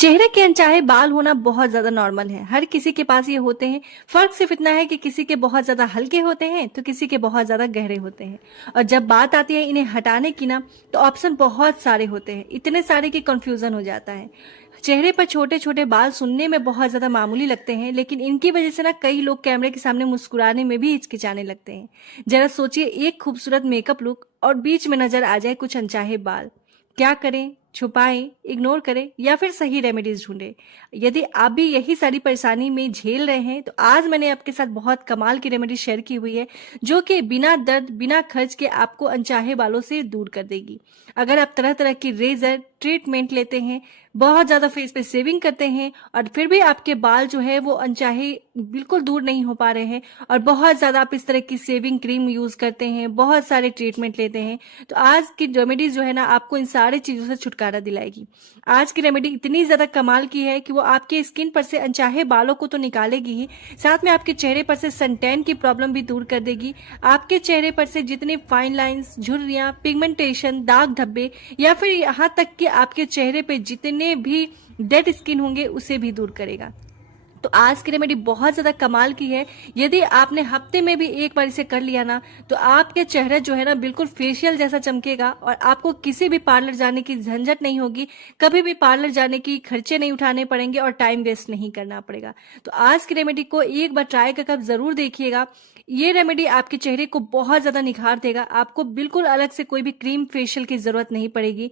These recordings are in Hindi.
चेहरे के अनचाहे बाल होना बहुत ज्यादा नॉर्मल है। हर किसी के पास ये होते हैं। फर्क सिर्फ इतना है कि किसी के बहुत ज्यादा हल्के होते हैं तो किसी के बहुत ज्यादा गहरे होते हैं। और जब बात आती है इन्हें हटाने की ना, तो ऑप्शन बहुत सारे होते हैं, इतने सारे कि कंफ्यूजन हो जाता है। चेहरे पर छोटे छोटे बाल सुनने में बहुत ज्यादा मामूली लगते हैं, लेकिन इनकी वजह से ना कई लोग कैमरे के सामने मुस्कुराने में भी हिचकिचाने लगते हैं। जरा सोचिए, एक खूबसूरत मेकअप लुक और बीच में नजर आ जाए कुछ अनचाहे बाल। क्या करें? छुपाएं, इग्नोर करें या फिर सही रेमेडीज ढूंढें। यदि आप भी यही सारी परेशानी में झेल रहे हैं तो आज मैंने आपके साथ बहुत कमाल की रेमेडी शेयर की हुई है, जो कि बिना दर्द बिना खर्च के आपको अनचाहे बालों से दूर कर देगी। अगर आप तरह तरह की रेजर ट्रीटमेंट लेते हैं, बहुत ज्यादा फेस पे सेविंग करते हैं और फिर भी आपके बाल जो है वो अनचाहे बिल्कुल दूर नहीं हो पा रहे हैं, और बहुत ज्यादा आप इस तरह की सेविंग क्रीम यूज करते हैं, बहुत सारे ट्रीटमेंट लेते हैं, तो आज की रेमेडीज जो है ना आपको इन सारी चीजों से छुटकारा दिलाएगी। आज की रेमेडी इतनी ज्यादा कमाल की है कि वो आपके स्किन पर से अनचाहे बालों को तो निकालेगी ही, साथ में आपके चेहरे पर से सनटैन की प्रॉब्लम भी दूर कर देगी। आपके चेहरे पर से जितने फाइन लाइंस, झुर्रियां, पिगमेंटेशन, दाग धब्बे या फिर यहाँ तक कि आपके चेहरे पे जितने भी डेड स्किन होंगे उसे भी दूर करेगा। तो आज की रेमेडी बहुत ज्यादा कमाल की है। यदि आपने हफ्ते में भी एक बार इसे कर लिया ना, तो आपके चेहरा जो है ना बिल्कुल फेशियल जैसा चमकेगा और आपको किसी भी पार्लर जाने की झंझट नहीं होगी। कभी भी पार्लर जाने की खर्चे नहीं उठाने पड़ेंगे और टाइम वेस्ट नहीं करना पड़ेगा। तो आज की रेमेडी को एक बार ट्राई करके आप जरूर देखिएगा। ये रेमेडी आपके चेहरे को बहुत ज्यादा निखार देगा। आपको बिल्कुल अलग से कोई भी क्रीम फेशियल की जरूरत नहीं पड़ेगी।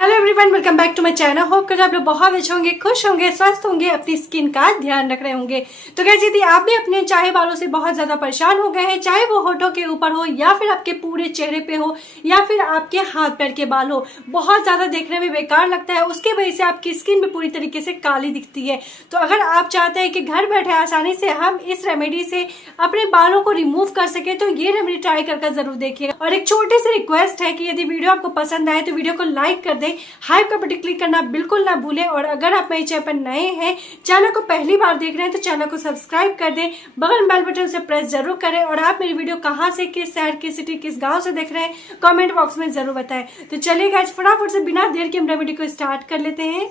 Hello everyone, welcome back to my channel. Hope कर आप लोग बहुत अच्छे होंगे, खुश होंगे, स्वस्थ होंगे, अपनी स्किन का ध्यान रख रहे होंगे। तो कैसे यदि आप भी अपने चाहे बालों से बहुत ज्यादा परेशान हो गए हैं, चाहे वो होठों के ऊपर हो या फिर आपके पूरे चेहरे पे हो या फिर आपके हाथ पैर के बाल हो, बहुत ज्यादा देखने में बेकार लगता है, उसकी वजह से आपकी स्किन भी पूरी तरीके से काली दिखती है। तो अगर आप चाहते हैं कि घर बैठे आसानी से हम इस रेमेडी से अपने बालों को रिमूव कर सके, तो ये रेमेडी ट्राई करके जरूर देखिएगा। और एक छोटी सी रिक्वेस्ट है कि यदि वीडियो आपको पसंद आए तो वीडियो को लाइक कर दें, हाइप का बटन क्लिक करना बिल्कुल ना भूलें। और अगर आप मेरे चैनल पर नए हैं, चैनल को पहली बार देख रहे हैं, तो चैनल को सब्सक्राइब कर दें, बगल बेल बटन से प्रेस जरूर करें। और आप मेरी वीडियो कहां से, किस शहर, किस सिटी, किस गांव से देख रहे हैं, कमेंट बॉक्स में जरूर बताएं। तो चलिए गाइस, फटाफट से बिना देर के हम रेमेडी को स्टार्ट कर लेते हैं।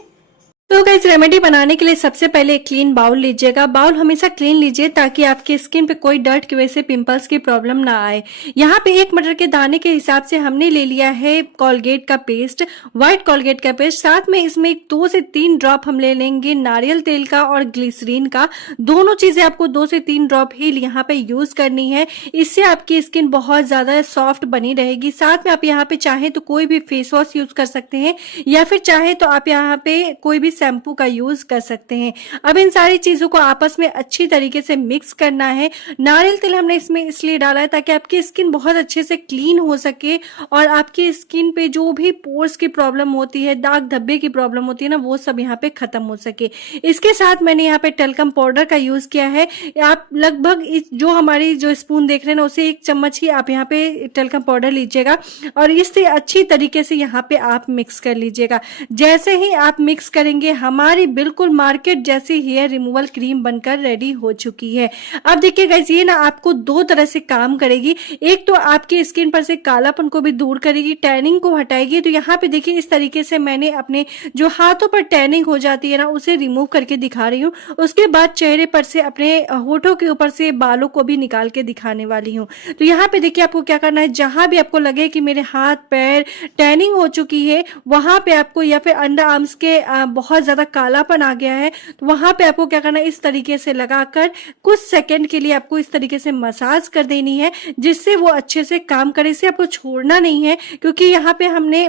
तो गाइस, रेमेडी बनाने के लिए सबसे पहले एक क्लीन बाउल लीजिएगा। बाउल हमेशा क्लीन लीजिए ताकि आपके स्किन पे कोई डर्ट की वजह से पिंपल्स की प्रॉब्लम ना आए। यहाँ पे एक मटर के दाने के हिसाब से हमने ले लिया है कोलगेट का पेस्ट, व्हाइट कोलगेट का पेस्ट। साथ में इसमें 2 से 3 ड्रॉप हम ले लेंगे नारियल तेल का और ग्लिसरीन का। दोनों चीजें आपको 2 से 3 ड्रॉप ही यहाँ पे यूज करनी है। इससे आपकी स्किन बहुत ज्यादा सॉफ्ट बनी रहेगी। साथ में आप यहाँ पे चाहे तो कोई भी फेस वॉश यूज कर सकते हैं या फिर चाहे तो आप यहाँ पे कोई भी शैम्पू का यूज कर सकते हैं। अब इन सारी चीजों को आपस में अच्छी तरीके से मिक्स करना है। नारियल तेल हमने इसमें इसलिए डाला है ताकि आपकी स्किन बहुत अच्छे से क्लीन हो सके और आपकी स्किन पे जो भी पोर्स की प्रॉब्लम होती है, दाग धब्बे की प्रॉब्लम होती है ना, वो सब यहाँ पे खत्म हो सके। इसके साथ मैंने यहाँ पे टल्कम पाउडर का यूज किया है। आप लगभग जो हमारी जो स्पून देख रहे हैं ना, उसे 1 चम्मच ही आप यहाँ पे टल्कम पाउडर लीजिएगा और इससे अच्छी तरीके से यहाँ पे आप मिक्स कर लीजिएगा। जैसे ही आप मिक्स करेंगे, हमारी बिल्कुल मार्केट जैसी हेयर रिमूवल क्रीम बनकर रेडी हो चुकी है। अब देखिए गाइस, ये ना आपको 2 तरह से काम करेगी। एक तो आपकी स्किन पर से कालापन को भी दूर करेगी, टैनिंग को हटाएगी। तो यहाँ पे देखिए इस तरीके से मैंने अपने जो हाथों पर टैनिंग हो जाती है ना, उसे रिमूव करके दिखा रही हूँ। उसके बाद चेहरे पर से अपने होठों के ऊपर से बालों को भी निकाल के दिखाने वाली हूँ। तो यहाँ पे देखिए आपको क्या करना है, जहां भी आपको लगे कि मेरे हाथ पैर टैनिंग हो चुकी है, वहां पे आपको या फिर अंडर आर्म्स के बहुत ज्यादा कालापन आ गया है, तो वहां पे आपको क्या करना है, इस तरीके से लगाकर कुछ सेकंड के लिए आपको इस तरीके से मसाज कर देनी है, जिससे वो अच्छे से काम करे। इसे आपको छोड़ना नहीं है, क्योंकि यहाँ पे हमने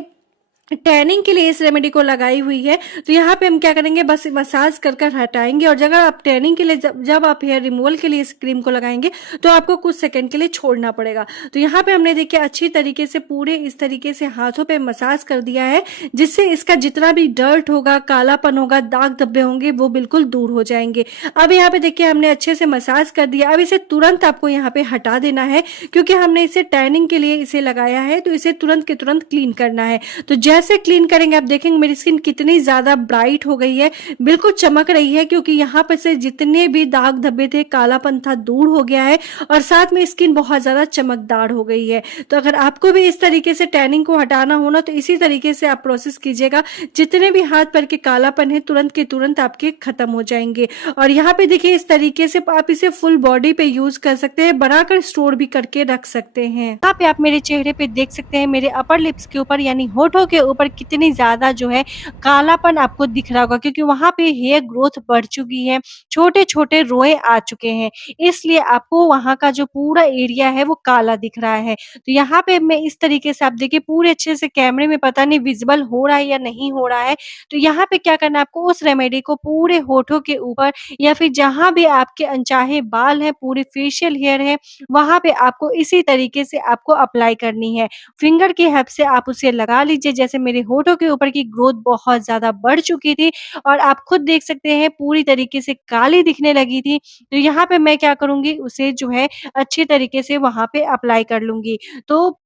टैनिंग के लिए इस रेमेडी को लगाई हुई है। तो यहाँ पे हम क्या करेंगे, बस मसाज कर कर हटाएंगे। और जब आप टैनिंग के लिए जब आप हेयर रिमूवल के लिए इस क्रीम को लगाएंगे, तो आपको कुछ सेकंड के लिए छोड़ना पड़ेगा। तो यहाँ पे हमने देखिए अच्छी तरीके से पूरे इस तरीके से हाथों पे मसाज कर दिया है, जिससे इसका जितना भी डर्ट होगा, कालापन होगा, दाग धब्बे होंगे, वो बिल्कुल दूर हो जाएंगे। अब यहाँ पे देखिए हमने अच्छे से मसाज कर दिया। अब इसे तुरंत आपको यहाँ पे हटा देना है, क्योंकि हमने इसे टैनिंग के लिए इसे लगाया है, तो इसे तुरंत के तुरंत क्लीन करना है। तो जैसे क्लीन करेंगे आप देखेंगे मेरी स्किन कितनी ज़्यादा ब्राइट हो गई है, बिल्कुल चमक रही है, क्योंकि यहाँ पर से जितने भी दाग धब्बे थे, कालापन था, दूर हो गया है और साथ में स्किन बहुत ज़्यादा चमकदार हो गई है। तो अगर आपको भी इस तरीके से टैनिंग को हटाना हो ना, तो इसी तरीके से आप प्रोसेस कीजिएगा। जितने भी हाथ पैर के कालापन है तुरंत के तुरंत आपके खत्म हो जाएंगे। और यहाँ पे देखिए इस तरीके से आप इसे फुल बॉडी पे यूज कर सकते हैं, बनाकर स्टोर भी करके रख सकते हैं। यहाँ पे आप मेरे चेहरे पे देख सकते हैं, मेरे अपर लिप्स के ऊपर यानी होठों के ऊपर कितनी ज्यादा जो है कालापन आपको दिख रहा होगा, क्योंकि वहां पे हेयर ग्रोथ बढ़ चुकी है, छोटे छोटे रोए आ चुके हैं, इसलिए आपको वहां का जो पूरा एरिया है वो काला दिख रहा है। तो यहाँ पे मैं इस तरीके से आप देखिए पूरे अच्छे से कैमरे में पता नहीं विजिबल हो रहा है या नहीं हो रहा है। तो यहाँ पे क्या करना है आपको, उस रेमेडी को पूरे होठों के ऊपर या फिर जहाँ भी आपके अनचाहे बाल हैं, पूरे फेशियल हेयर है, वहाँ पे आपको इसी तरीके से आपको अप्लाई करनी है। फिंगर की हेल्प से आप उसे लगा लीजिए। जैसे मेरे होठों के ऊपर की ग्रोथ बहुत ज़्यादा बढ़ चुकी थी और आप खुद देख सकते हैं पूरी तरीके से काली दिखने लगी थी। तो यहाँ पे मैं क्या करूँगी, उसे जो है अच्छी तरीके से वहाँ पे अप्लाई कर लूँगी। तो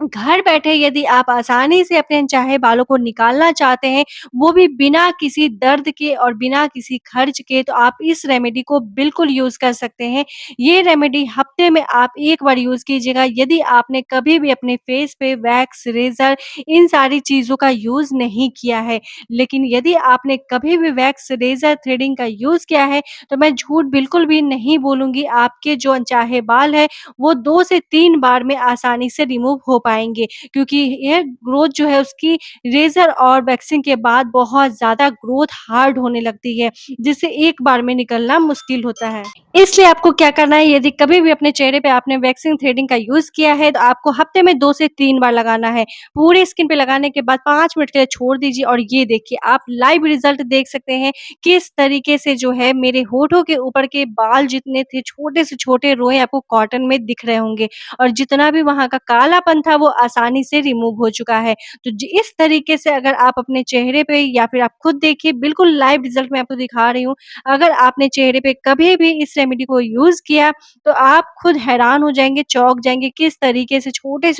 घर बैठे यदि आप आसानी से अपने अनचाहे बालों को निकालना चाहते हैं, वो भी बिना किसी दर्द के और बिना किसी खर्च के, तो आप इस रेमेडी को बिल्कुल यूज़ कर सकते हैं। ये रेमेडी हफ्ते में आप 1 बार यूज़ कीजिएगा। यदि आपने कभी भी अपने फेस पे वैक्स, रेज़र इन सारी चीज़ों का यूज़ नहीं किया है, लेकिन यदि आपने कभी भी वैक्स, रेज़र, थ्रेडिंग का यूज़ किया है, तो मैं झूठ बिल्कुल भी नहीं बोलूँगी, आपके जो अनचाहे बाल हैं, वो 2 से 3 बार में आसानी से रिमूव हो पाएँगे, क्योंकि हेयर ग्रोथ जो है उसकी रेज़र और वैक्सिंग के बाद बहुत ज़्यादा ग्रोथ हार्ड होने लगती है, जिससे एक बार में निकलना मुश्किल होता है। इसलिए आपको क्या करना है, यदि कभी भी अपने चेहरे पे आपने वैक्सिंग, थ्रेडिंग का यूज़ किया है, तो आपको हफ्ते में 2 से 3 बार लगाना है। पूरी स्किन पे लगाने के बाद 5 मिनट के लिए छोड़ दीजिए और ये देखिए आप लाइव रिज़ल्ट देख सकते हैं, किस तरीके से जो है मेरे होठों के ऊपर के बाल जितने थे, छोटे से छोटे रोए आपको कॉटन में दिख रहे होंगे और जितना भी वहाँ का कालापन था वो आसानी से रिमूव हो चुका है। तो इस तरीके से अगर आप अपने चेहरे पे या फिर आप खुद देखिए, बिल्कुल लाइव रिजल्ट मैं आपको दिखा रही हूँ। अगर आपने चेहरे पे कभी भी इस रेमेडी को यूज़ किया तो आप खुद हैरान हो जाएँगे, चौंक जाएँगे, किस तरीके से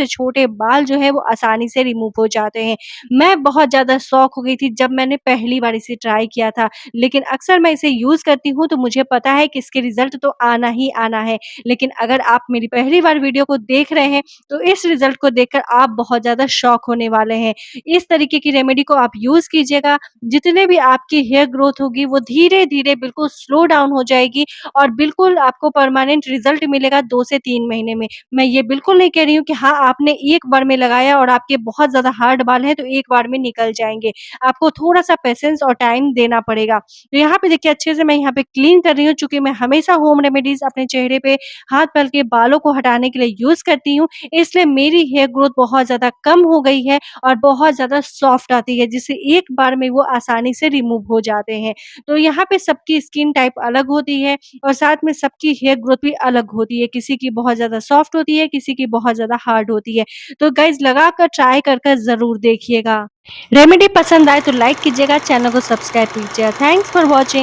छोटे बाल जो है वो आसानी से रिमूव हो जाते हैं। मैं बहुत ज़्यादा शॉक हो गई थी जब मैंने पहली बार इसे ट्राई किया था, लेकिन अक्सर मैं इसे यूज़ करती हूँ तो मुझे पता है कि इसके रिजल्ट तो आना ही आना है। लेकिन अगर आप मेरी पहली बार वीडियो को देख रहे हैं, तो इस रिजल्ट को देखकर आप बहुत ज़्यादा शॉक होने वाले हैं। इस तरीके की रेमेडी को आप यूज़ कीजिएगा, जितने भी आपकी हेयर ग्रोथ होगी वो धीरे-धीरे बिल्कुल स्लो डाउन हो जाएगी और बिल्कुल आपको परमानेंट रिजल्ट मिलेगा 2 से 3 महीने में। मैं ये बिल्कुल नहीं कह रही हूँ कि हाँ, आपने एक बार में लगाया और आपके बहुत ज़्यादा हार्ड बाल हैं तो एक बार में निकल जाएँगे। आपको थोड़ा-सा पेशेंस और टाइम देना पड़ेगा। तो यहाँ पे देखिए अच्छे से मैं यहाँ पे क्लीन कर रही हूँ, चूँकि मैं हमेशा होम रेमेडीज़ अपने चेहरे पे, हाथ-पैर के बालों को हटाने के लिए यूज़ करती हूँ, इसलिए मेरी हेयर ग्रोथ बहुत ज़्यादा कम हो गई है और बहुत ज़्यादा सॉफ्ट आती है, जिससे एक बार में वो आसानी से रिमूव हो जाते हैं। तो यहाँ पे सबकी स्किन टाइप अलग होती है और साथ में सबकी हेयर ग्रोथ भी अलग होती है, किसी की बहुत ज़्यादा सॉफ्ट होती है, किसी की बहुत ज़्यादा हार्ड होती है। तो गाइज़ लगाकर ट्राई कर कर ज़रूर देखिएगा। रेमेडी पसंद आए तो लाइक कीजिएगा, चैनल को सब्सक्राइब कीजिएगा। Thanks for watching.